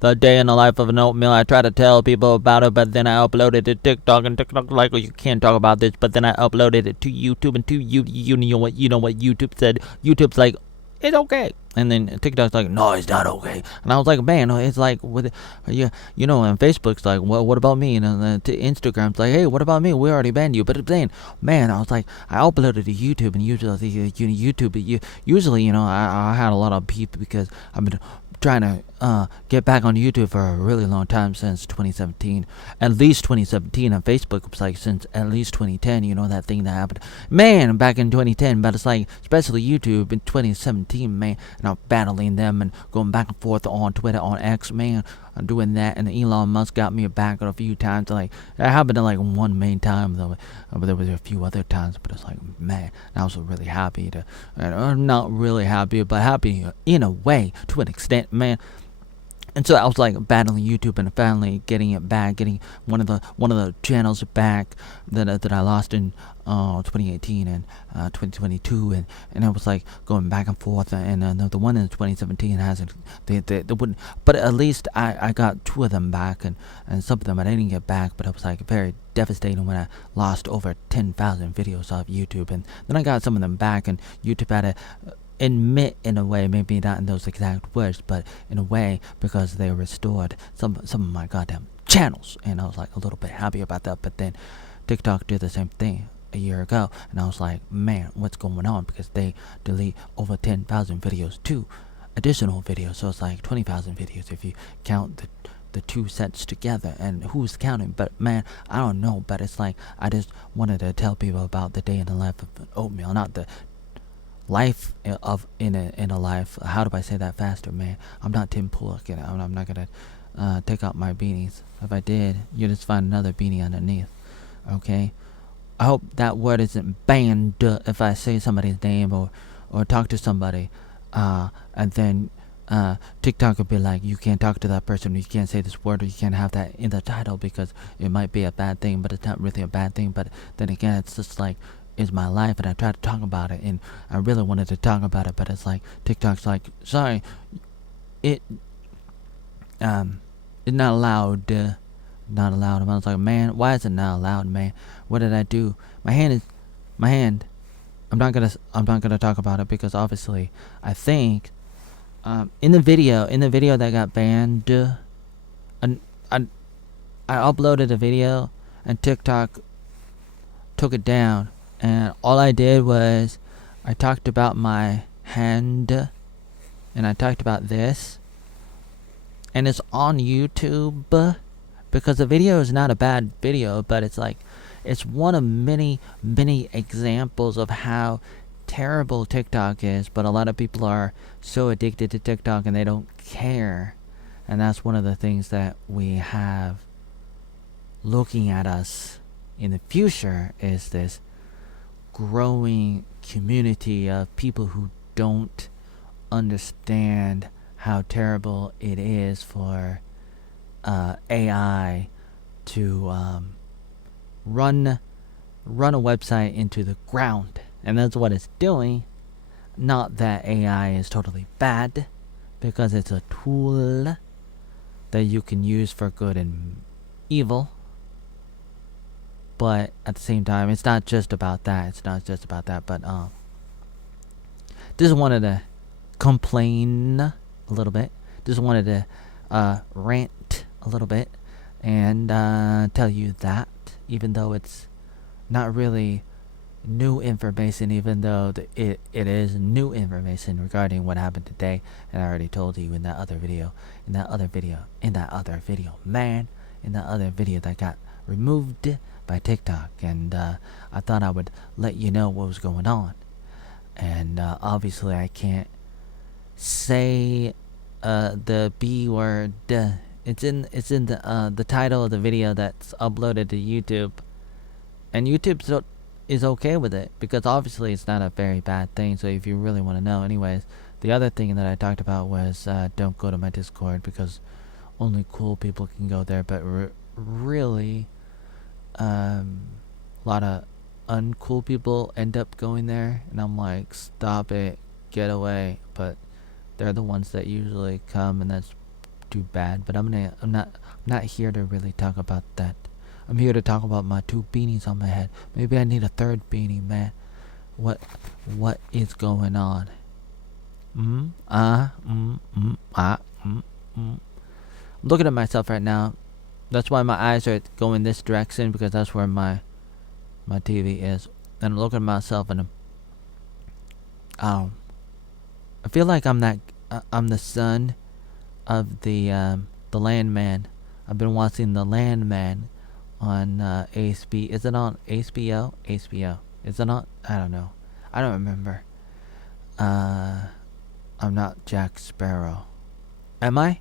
The day in the life of an oatmeal. I try to tell people about it, but then I uploaded it to TikTok, and TikTok's like, well, you can't talk about this. But then I uploaded it to YouTube, and you know what YouTube said. YouTube's like, it's okay. And then TikTok's like, no, it's not okay. And I was like, man, it's like, with, and Facebook's like, what about me? And Instagram's like, hey, what about me? We already banned you. But then, man, I was like, I uploaded to YouTube, and usually, I had a lot of people because I've been trying to get back on YouTube for a really long time, since 2017, at least 2017. On Facebook was like since at least 2010. That thing that happened, man, back in 2010. But it's like, especially YouTube in 2017, man. And I'm battling them and going back and forth on Twitter, on X, man. I'm doing that, and Elon Musk got me back a few times. Like, that happened like one main time though, but there was a few other times. But it's like, man, I was really happy to, not really happy, but happy in a way, to an extent, man. And so I was like battling YouTube and finally getting it back, getting one of the channels back that I lost in 2018 and 2022, and I was like going back and forth, and the one in 2017 hasn't, they wouldn't, but at least I got two of them back, and some of them I didn't get back, but it was like very devastating when I lost over 10,000 videos off YouTube. And then I got some of them back, and YouTube had to admit, in a way, maybe not in those exact words, but in a way, because they restored some of my goddamn channels, and I was like a little bit happy about that. But then TikTok did the same thing a year ago, and I was like, man, what's going on? Because they delete over 10,000 videos too, additional videos, so it's like 20,000 videos if you count the two sets together, and who's counting? But man, I don't know. But it's like, I just wanted to tell people about the day in the life of Oatmeal, not the life of in a life. How do I say that faster, man? I'm not Tim Pullock, and I'm not gonna take out my beanies. If I did, you'd just find another beanie underneath. Okay, I hope that word isn't banned if I say somebody's name or talk to somebody, and then TikTok would be like, you can't talk to that person, you can't say this word, or you can't have that in the title because it might be a bad thing, but it's not really a bad thing. But then again, it's just like, is my life, and I try to talk about it, and I really wanted to talk about it, but it's like TikTok's like, sorry, it's not allowed, not allowed. And I was like, man, why is it not allowed, man? What did I do? My hand. I'm not gonna talk about it, because obviously I think in the video that got banned, I uploaded a video and TikTok took it down. And all I did was, I talked about my hand, and I talked about this, and it's on YouTube, because the video is not a bad video, but it's like, it's one of many examples of how terrible TikTok is. But a lot of people are so addicted to TikTok, and they don't care, and that's one of the things that we have looking at us in the future, is this growing community of people who don't understand how terrible it is for AI to run a website into the ground. And that's what it's doing. Not that AI is totally bad, because it's a tool that you can use for good and evil. But at the same time, it's not just about that. But just wanted to complain a little bit. Just wanted to rant a little bit, and tell you that, even though it's not really new information, even though it is new information regarding what happened today, and I already told you in that other video, that got removed by TikTok, and I thought I would let you know what was going on. And obviously I can't say the B word. It's in the title of the video that's uploaded to YouTube, and YouTube is okay with it, because obviously it's not a very bad thing. So if you really want to know, anyways, the other thing that I talked about was don't go to my Discord, because only cool people can go there. But really, a lot of uncool people end up going there, and I'm like, stop it, get away. But they're the ones that usually come, and that's too bad. But I'm not here to really talk about that. I'm here to talk about my two beanies on my head. Maybe I need a third beanie, man. What is going on? I'm looking at myself right now. That's why my eyes are going this direction, because that's where my TV is. And I'm looking at myself, and I feel like I'm the son of the Landman. I've been watching the Landman on ASB. Is it on HBO? HBO. Is it on? I don't know. I don't remember. I'm not Jack Sparrow. Am I?